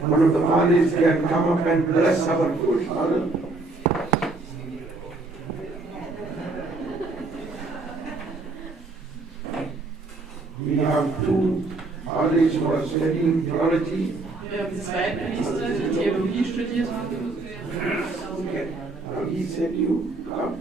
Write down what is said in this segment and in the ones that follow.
One of the fathers can come up and bless our food, Father. We have two fathers who are studying theology. Wir haben zwei Priester, die Theologie studiert haben. Now he said you come.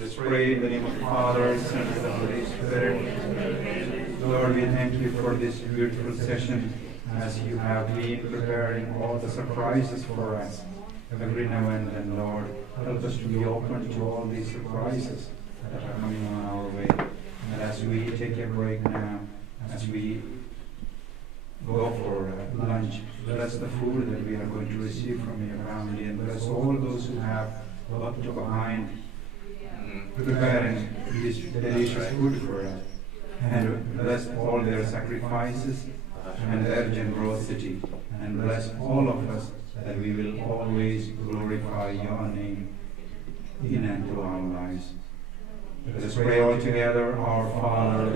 Let's pray in the name of the Father, Son, and the Holy Spirit. Lord, we thank you for this beautiful session as you have been preparing all the surprises for us every now and then, Lord. Help us to be open to all these surprises that are coming on our way. And as we take a break now, as we go for lunch, bless the food that we are going to receive from your family, and bless all those who have worked behind preparing this delicious food for us, and bless all their sacrifices and their generosity, and bless all of us that we will always glorify your name in and through our lives. Let us pray all together. Our Father,